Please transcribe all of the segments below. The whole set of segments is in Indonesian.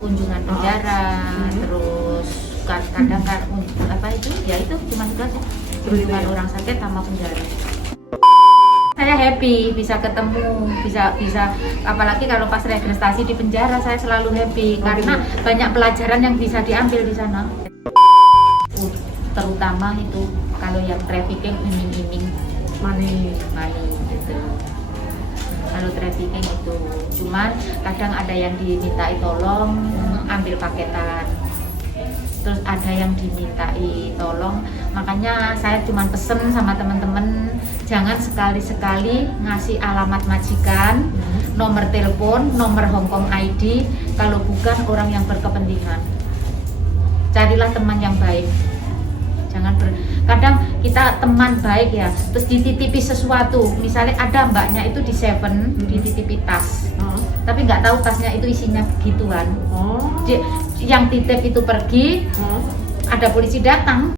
kunjungan penjara, terus kadang kan apa itu ya itu cuma itu aja, kunjungan orang sakit sama penjara. Saya happy bisa ketemu, bisa apalagi kalau pas registrasi di penjara saya selalu happy karena banyak pelajaran yang bisa diambil di sana. Terutama itu kalau yang trafficking iming-iming money gitu. Kalau trafficking itu cuman kadang ada yang dimintai tolong ambil paketan, terus ada yang dimintai tolong, makanya saya cuman pesen sama teman-teman jangan sekali-sekali ngasih alamat majikan, nomor telepon, nomor Hongkong ID kalau bukan orang yang berkepentingan. Carilah teman yang baik. Kadang kita teman baik ya, terus dititipi sesuatu, misalnya ada mbaknya itu di Seven dititipi tas, tapi nggak tahu tasnya itu isinya begituan. Yang titip itu pergi, ada polisi datang.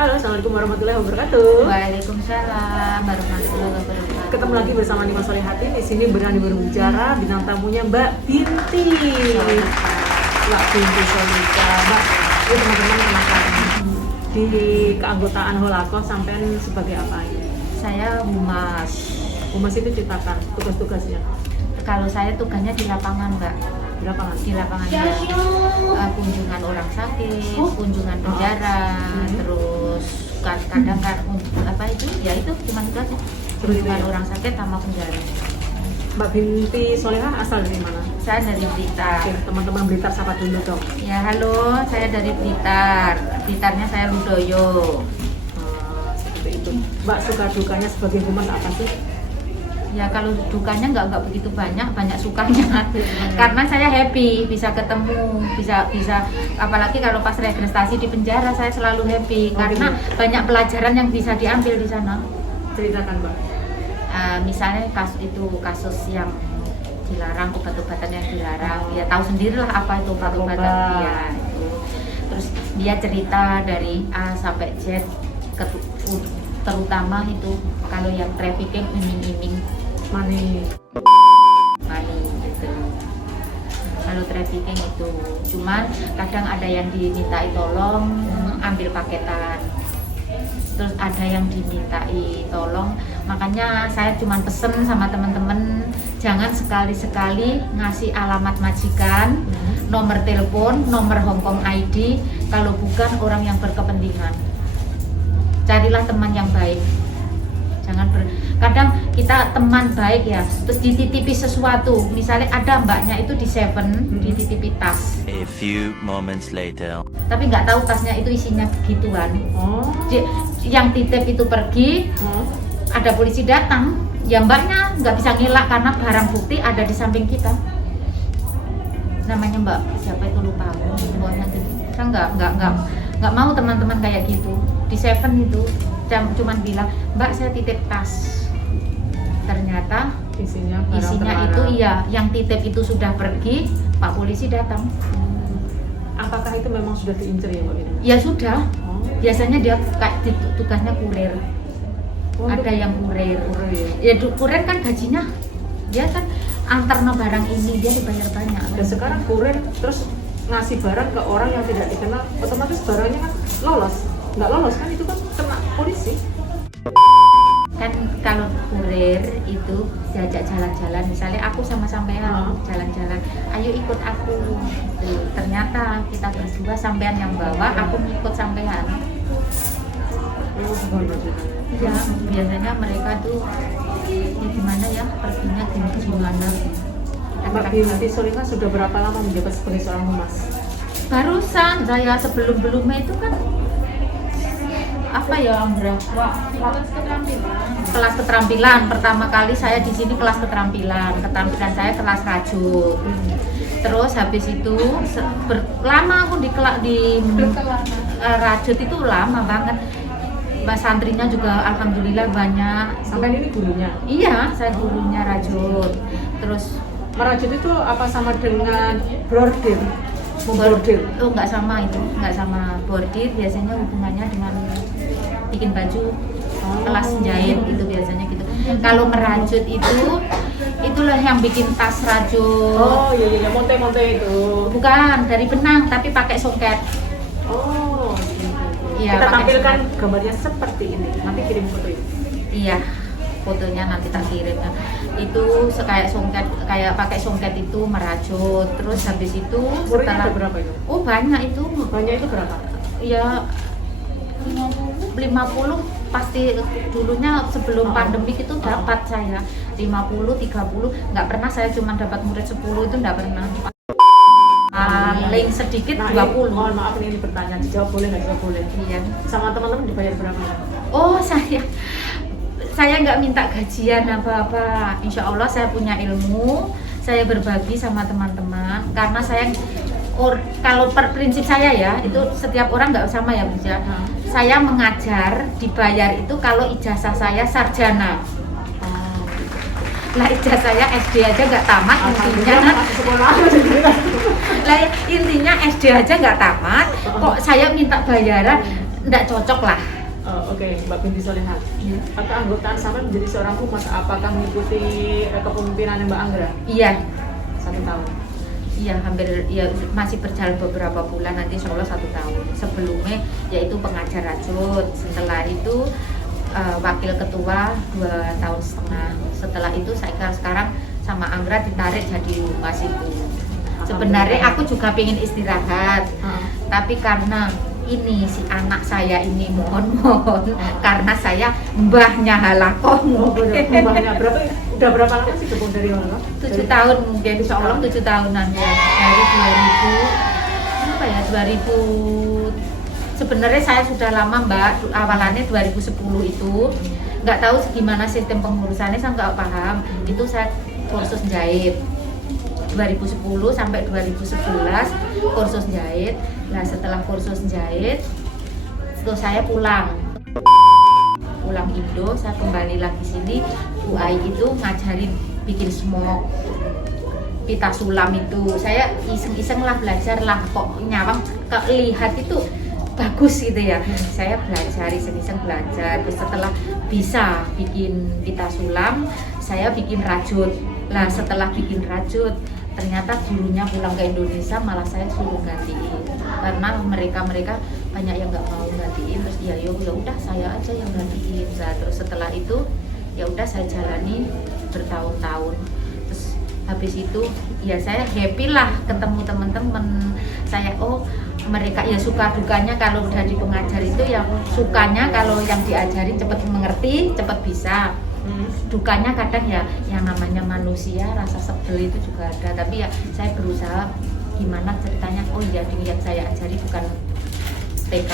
Halo, assalamualaikum warahmatullahi wabarakatuh. Waalaikumsalam warahmatullahi wabarakatuh. Ketemu lagi bersama Nima Solehati. Di sini berani berbicara. Bintang tamunya Mbak Binti. Mbak Binti Solika. Mbak, ini teman-teman kenalkan. Di keanggotaan Holakoh sampean sebagai apa ini? Saya humas. Humas itu ceritakan tugas-tugasnya. Kalau saya tugasnya di lapangan, Mbak. Di lapangan. Di lapangan ya. Kunjungan orang sakit, kunjungan penjara, terus kadang kan apa itu ya itu cuma itu aja, kunjungan orang sakit sama penjara. Mbak Binti Solehah asal dari mana? Saya dari Blitar. Oke, teman-teman Blitar sapa dulu dong. Ya halo, saya dari Blitar. Blitarnya saya Ludoyo. Seperti itu. Mbak, suka dukanya sebagai humas apa sih? Ya kalau dukanya nggak begitu banyak sukanya. Karena saya happy bisa ketemu, bisa apalagi kalau pas registrasi di penjara saya selalu happy karena banyak pelajaran yang bisa diambil di sana. Ceritakan, Mbak. Misalnya kasus yang dilarang, obat-obatan yang dilarang, ya tahu sendirilah apa itu obat-obatan dia itu. Terus dia cerita dari A sampai Z, terutama itu kalau yang trafficking iming-iming money gitu. Kalau trafficking itu cuman kadang ada yang dimintai tolong ambil paketan, terus ada yang dimintai tolong, makanya saya cuman pesen sama teman-teman jangan sekali-sekali ngasih alamat majikan, nomor telepon, nomor Hongkong ID kalau bukan orang yang berkepentingan. Carilah teman yang baik. Kadang kita teman baik ya, terus dititipi sesuatu, misalnya ada mbaknya itu di Seven dititipi tas. A few moments later. Tapi nggak tahu tasnya itu isinya begituan. Yang titip itu pergi, ada polisi datang, ya mbaknya nggak bisa ngelak karena barang bukti ada di samping kita. Namanya Mbak siapa itu lupa aku. Saya nggak mau teman-teman kayak gitu. Di Seven itu cuman bilang Mbak saya titip tas, ternyata isinya itu iya yang titip itu sudah pergi, Pak polisi datang. Apakah itu memang sudah diincer ya Mbak Binti? Ya sudah. Biasanya dia kayak tugasnya kurir. Ada yang kurir. Ya kurir kan gajinya dia kan antar barang ini dia dibayar banyak. Dan sekarang kurir terus ngasih barang ke orang yang tidak dikenal, otomatis barangnya kan lolos. Nggak lolos kan itu kan kena polisi. Kan kalau kurir kurir itu diajak jalan-jalan, misalnya aku sama sampean jalan-jalan, ayo ikut aku. Tuh, ternyata kita berdua, sampean yang bawa, aku ngikut sampean. Ya, biasanya mereka tuh ya gimana ya, perginya gimana. Mbak Binti Solika sudah berapa lama menjabat sebagai seorang humas? Barusan saya sebelum-belumnya itu kan apa ya, Andra? Kelas keterampilan. Pertama kali saya di sini kelas keterampilan saya kelas rajut. Terus habis itu lama aku di rajut itu lama banget. Mbak santrinya juga alhamdulillah banyak. Sampai ini gurunya? Iya, saya gurunya rajut. Terus merajut itu apa sama dengan bordir? Membordir? Oh, nggak sama itu, nggak sama bordir. Biasanya hubungannya dengan bikin baju, kelas jahit itu biasanya gitu. Kalau merajut itulah yang bikin tas rajut. Oh iya, monte itu. Bukan dari benang tapi pakai soket. Oh, iya. Kita tampilkan gambarnya seperti ini. Nanti kirim foto ini. Iya, fotonya nanti tak kirim. Itu kayak pakai songket itu merajut. Terus habis itu setelah berapa itu? Oh banyak itu. Banyak itu berapa? Ya 50 pasti dulunya sebelum pandemi itu dapat saya 50 30, nggak pernah saya cuma dapat murid 10, itu nggak pernah. Paling sedikit 20. Mohon maaf ini bertanya, dijawab boleh nggak? Dijawab boleh. Iya. Sama teman-teman dibayar berapa? Oh saya nggak minta gajian apa-apa. Insya Allah saya punya ilmu, saya berbagi sama teman-teman karena saya kalau prinsip saya ya, itu setiap orang nggak sama ya Bu ya. Saya mengajar dibayar itu kalau ijazah saya sarjana. Lah ijazah saya SD aja nggak tamat, intinya SD aja nggak tamat, kok saya minta bayaran, nggak cocok lah. Oke, Mbak Binti Solika. Keanggotaan sampai menjadi seorang humas, apakah mengikuti kepemimpinan Mbak Anggra? Iya. 1 tahun. Iya, hampir ya masih berjalan beberapa bulan, nanti insya Allah 1 tahun. Sebelumnya yaitu pengajar rajut, setelah itu wakil ketua 2,5 tahun. Setelah itu saya sekarang sama Anggra ditarik jadi humas itu. Sebenarnya aku juga pengen istirahat, tapi karena ini si anak saya ini mohon karena saya mbahnya halakoh. Mbahnya udah berapa lama sih kebun dari mana? 7 tahun mungkin, insya Allah 7 tahunan ya. Dari 2000 sebenarnya saya sudah lama Mbak, awalannya 2010 itu nggak tahu gimana sistem pengurusannya, saya nggak paham. Itu saya kursus jahit 2010 sampai 2011 kursus jahit. Nah setelah kursus jahit terus saya pulang Indo, saya kembali lagi sini. Bu Ai itu ngajarin bikin smoke, pita sulam itu. Saya iseng-iseng lah belajar lah, kok nyawang lihat itu bagus gitu ya. Saya belajar, iseng-iseng belajar. Terus setelah bisa bikin pita sulam, saya bikin rajut. Nah setelah bikin rajut, ternyata gurunya pulang ke Indonesia, malah saya suruh gantiin karena mereka banyak yang nggak mau gantiin. Terus ya udah saya aja yang gantiin. Nah, terus setelah itu ya udah saya jalani bertahun-tahun. Terus habis itu ya saya happy lah ketemu teman-teman saya. Oh mereka ya suka dukanya kalau udah di pengajar itu, yang sukanya kalau yang diajarin cepat mengerti, cepat bisa. Dukanya kadang ya yang namanya manusia, rasa sebel itu juga ada, tapi ya saya berusaha gimana ceritanya. Oh iya, yang saya ajari bukan TK,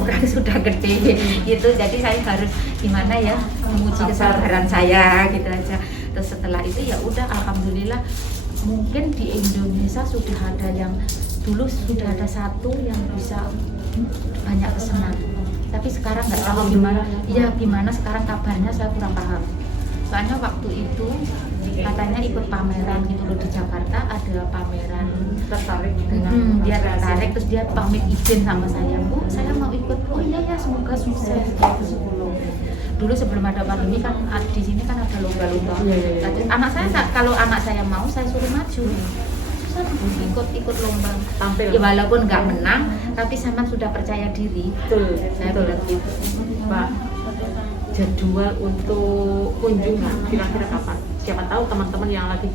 orang sudah gede gitu, jadi saya harus gimana ya menguji kesabaran saya gitu aja. Terus setelah itu ya udah alhamdulillah, mungkin di Indonesia sudah ada yang dulu sudah ada satu yang bisa banyak pesanan, tapi sekarang nggak tahu gimana. Iya gimana sekarang kabarnya saya kurang paham. Soalnya waktu itu katanya ikut pameran gitu loh di Jakarta, ada pameran. Tertarik Dia tertarik, terus dia pamit izin sama saya, Bu saya mau ikut. Oh iya ya semoga sukses. Dulu sebelum ada pandemi kan di sini kan ada lomba-lomba. Anak saya kalau anak saya mau saya suruh maju. Ikut lomba tampil ya, walaupun nggak menang tapi sama sudah percaya diri. Betul. Saya bilang gitu. Mbak, jadwal untuk kunjungan kira-kira kapan? Siapa tahu teman-teman yang lagi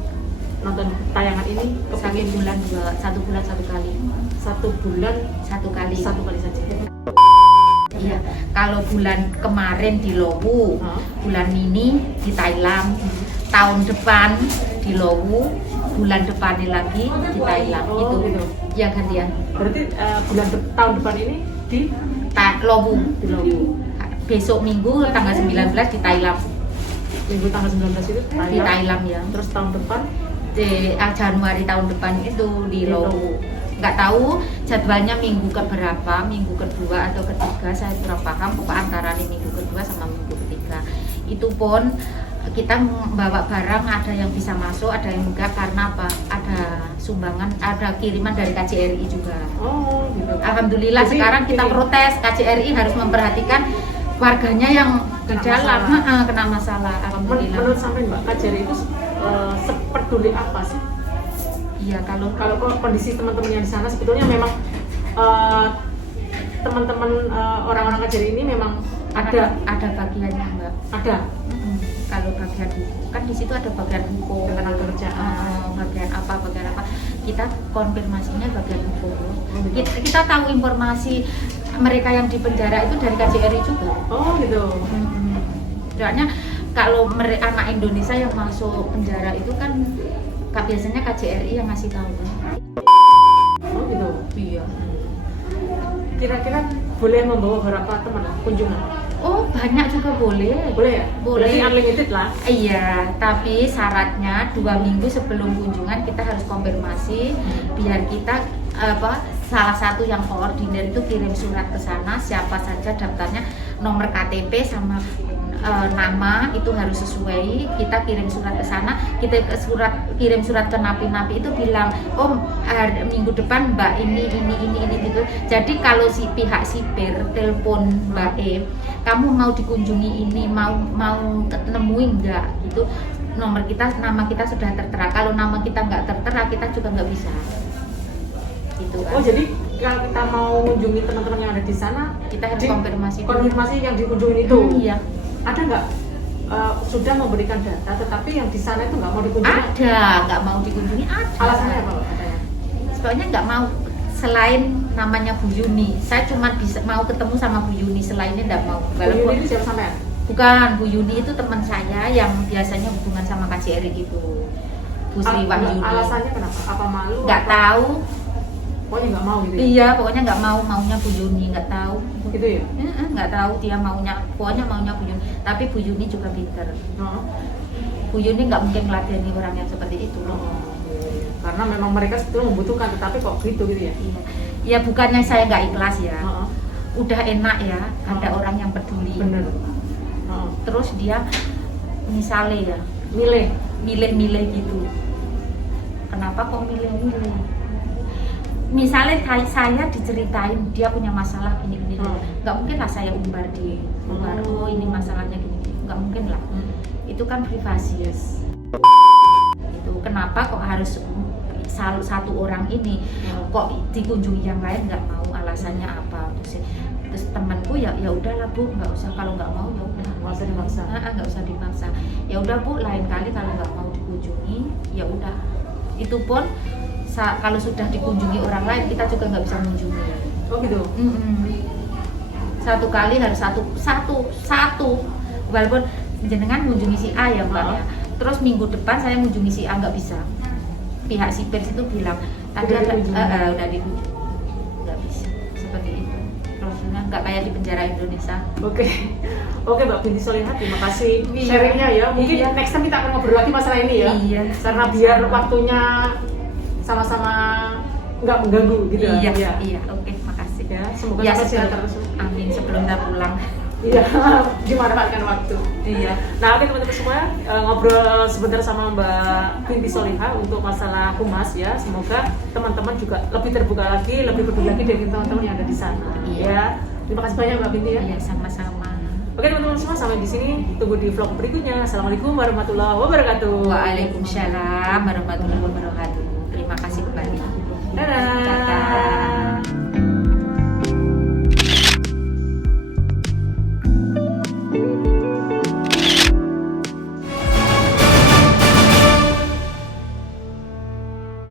nonton tayangan ini Satu bulan satu kali. 1 bulan Satu kali. satu kali saja. Iya, kalau bulan kemarin di Lowu, bulan ini di Thailand, tahun depan di Lowu, bulan depannya lagi di Thailand. Oh, Itu gitu. ya gantian. Berarti tahun depan ini di Lowu. Lowu. Besok Minggu tanggal 19 di Thailand. Minggu tanggal 19 itu Di Thailand ya. Terus tahun depan Di Januari tahun depan itu di Lowu. Nggak tahu jadwalnya minggu keberapa, minggu kedua atau ketiga, saya kurang paham. Pokoknya antara minggu kedua sama minggu ketiga. Itu pun kita membawa barang, ada yang bisa masuk, ada yang enggak, karena apa? Ada sumbangan, ada kiriman dari KJRI juga. oh gitu. Alhamdulillah Jadi, sekarang kita ini- protes, KJRI harus memperhatikan warganya yang di Kena dalam masalah. kena masalah. Alhamdulillah. Menurut sampai Mbak KJRI itu sepeduli apa sih? Iya, kalau Kalau kondisi teman-teman yang di sana sebetulnya memang teman-teman orang-orang KJRI ini memang ada bagiannya Mbak. ada Kalau bagian hukum kan di situ ada bagian hukum, ketenagakerjaan. bagian apa kita konfirmasinya bagian hukum. gitu. Kita tahu informasi mereka yang di penjara itu dari KJRI juga. Oh gitu. Soalnya kalau anak Indonesia yang masuk penjara itu kan biasanya KJRI yang ngasih tahu. Oh gitu. Iya. Kira-kira boleh membawa berapa teman kunjungan? Oh, banyak juga boleh. Boleh ya? Boleh. Berarti unlimited lah. Iya, tapi syaratnya 2 minggu sebelum kunjungan kita harus konfirmasi biar kita salah satu yang koordinir itu kirim surat ke sana, siapa saja daftarnya, nomor KTP sama nama itu harus sesuai. Kita kirim surat ke sana, kirim surat ke napi-napi itu bilang, oh minggu depan Mbak ini gitu. Jadi kalau si pihak sipir telepon Mbak E, kamu mau dikunjungi ini, mau nemuin nggak gitu, nama kita sudah tertera. Kalau nama kita nggak tertera, kita juga nggak bisa gitu kan. Oh jadi kalau kita mau mengunjungi teman-teman yang ada di sana, Kita harus konfirmasi dulu. konfirmasi yang dikunjungi itu. Iya. Ada nggak sudah memberikan data, tetapi yang di sana itu nggak mau dikunjungi? Ada, nggak mau dikunjungi ada. Alasannya apa Mbak, katanya? Sebabnya nggak mau, selain namanya Bu Yuni, saya cuma mau ketemu sama Bu Yuni, selainnya nggak mau. Bu Walaupun Yuni itu siapa sampean? bukan, Bu Yuni itu teman saya yang biasanya hubungan sama KJRI gitu, Bu Sri Wahyuni. Alasannya kenapa? Apa malu? Nggak apa- tahu. Pokoknya nggak mau gitu ya? Iya, pokoknya nggak maunya Bu Yuni, nggak tahu. Gitu ya? Nggak tahu dia pokoknya maunya Bu Yuni. Tapi Bu Yuni juga pinter. Oh. Bu Yuni nggak mungkin meladeni orang yang seperti itu loh. Karena memang mereka sebetulnya membutuhkan, tetapi kok gitu ya? Iya. Ya bukannya saya nggak ikhlas ya. Heeh. Udah enak ya, ada Oh. orang yang peduli. Bener. Heeh. Terus dia misalnya ya, milih-milih gitu. Kenapa kok milih-milih? Misalnya saya diceritain dia punya masalah gini-gini, nggak mungkin lah saya umbar oh ini masalahnya gini-gini, nggak mungkin lah. Itu kan privasi. Itu kenapa kok harus satu orang ini kok dikunjungi yang lain nggak mau, alasannya apa? Terus temanku ya udahlah Bu, nggak usah, kalau nggak mau ya udah, Nggak usah dipaksa. nggak usah dipaksa. Ya udah Bu, lain kali kalau nggak mau dikunjungi ya udah. Itu pun kalau sudah dikunjungi orang lain kita juga nggak bisa mengunjungi. Oh gitu? Satu kali harus satu walaupun jenengan mengunjungi si A ya Mbak ya, terus minggu depan saya mengunjungi si A, nggak bisa. Pihak sipir itu bilang tadi Udah dikunjungi. udah dikunjungi, nggak bisa seperti itu. Prosedurnya nggak kayak di penjara Indonesia. Oke Mbak Binti Solihah, terima kasih Iya. sharingnya ya. Mungkin Iya. next time kita akan ngobrol lagi masalah ini ya. Iya. Karena biar waktunya sama-sama nggak mengganggu gitu. Iya. Oke, makasih. Ya, semoga Ya, sampai sehat sebelum- terus. Amin, sebelum kita pulang. Iya, dimanfaatkan waktu. Iya. Nah, oke teman-teman semua, ngobrol sebentar sama Mbak Binti Solihah untuk masalah humas ya. Semoga teman-teman juga lebih terbuka lagi, lebih peduli lagi dengan teman-teman yang ada di sana. Iya. Ya. Terima kasih banyak Mbak Binti ya. Iya, sama-sama. Oke teman-teman semua, sampai di sini. Tunggu di vlog berikutnya. Assalamualaikum warahmatullahi wabarakatuh. Waalaikumsalam warahmatullahi wabarakatuh. Terima kasih kembali.